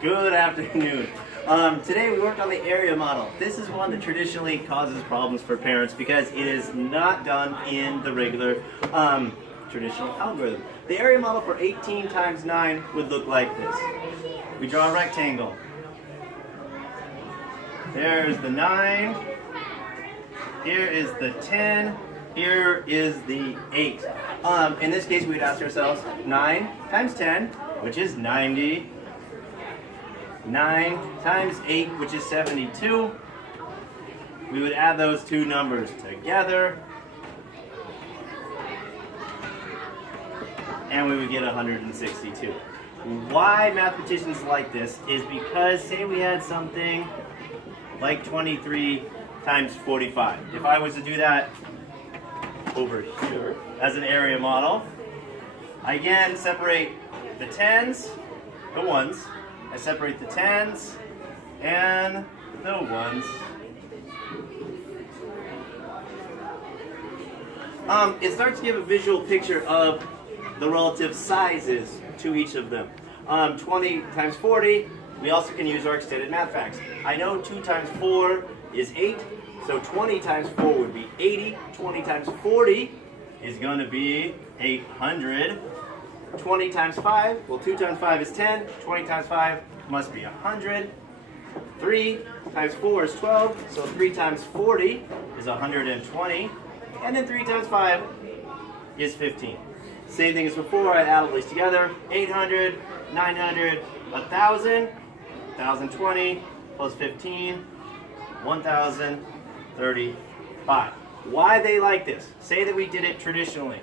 Good afternoon. Today we worked on the area model. This is one that traditionally causes problems for parents because it is not done in the regular traditional algorithm. The area model for 18 times 9 would look like this. We draw a rectangle. There's the 9. Here is the 10. Here is the 8. In this case, we'd ask ourselves 9 times 10, which is 90. 9 times 8, which is 72. We would add those two numbers together, and we would get 162. Why mathematicians like this is because, say we had something like 23 times 45. If I was to do that over here as an area model, I again separate the tens, the ones. I separate the tens and the ones. It starts to give a visual picture of the relative sizes to each of them. 20 times 40, we also can use our extended math facts. I know 2 times 4 is 8, so 20 times 4 would be 80. 20 times 40 is going to be 800. 20 times 5, well 2 times 5 is 10, 20 times 5 must be 100. 3 times 4 is 12, so 3 times 40 is 120. And then 3 times 5 is 15. Same thing as before, I add all these together. 800, 900, 1,000, 1,020 plus 15, 1,035. Why they like this? Say that we did it traditionally.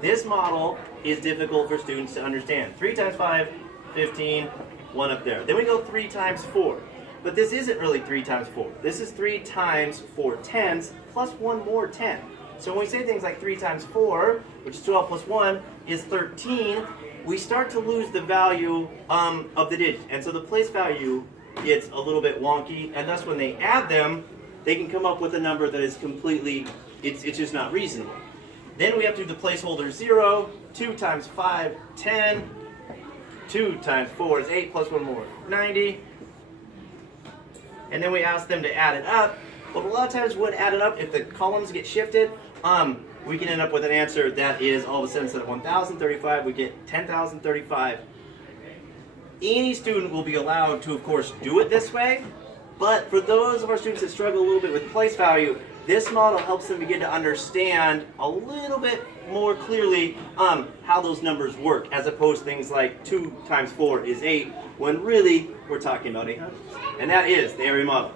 This model is difficult for students to understand. 3 times 5, 15, 1 up there. Then we go 3 times 4. But this isn't really 3 times 4. This is 3 times 4 tens plus 1 more 10. So when we say things like 3 times 4, which is 12 plus 1, is 13, we start to lose the value of the digit. And so the place value gets a little bit wonky, and thus when they add them, they can come up with a number that is completely, it's just not reasonable. Then we have to do the placeholder 0, 2 times 5, 10, 2 times 4 is 8, plus 1 more, 90. And then we ask them to add it up. But a lot of times when added up, if the columns get shifted, we can end up with an answer that is all of a sudden instead of 1,035, we get 10,035. Any student will be allowed to, of course, do it this way. But for those of our students that struggle a little bit with place value, this model helps them begin to understand a little bit more clearly how those numbers work, as opposed to things like 2 times 4 is 8, when really we're talking about 800. And that is the area model.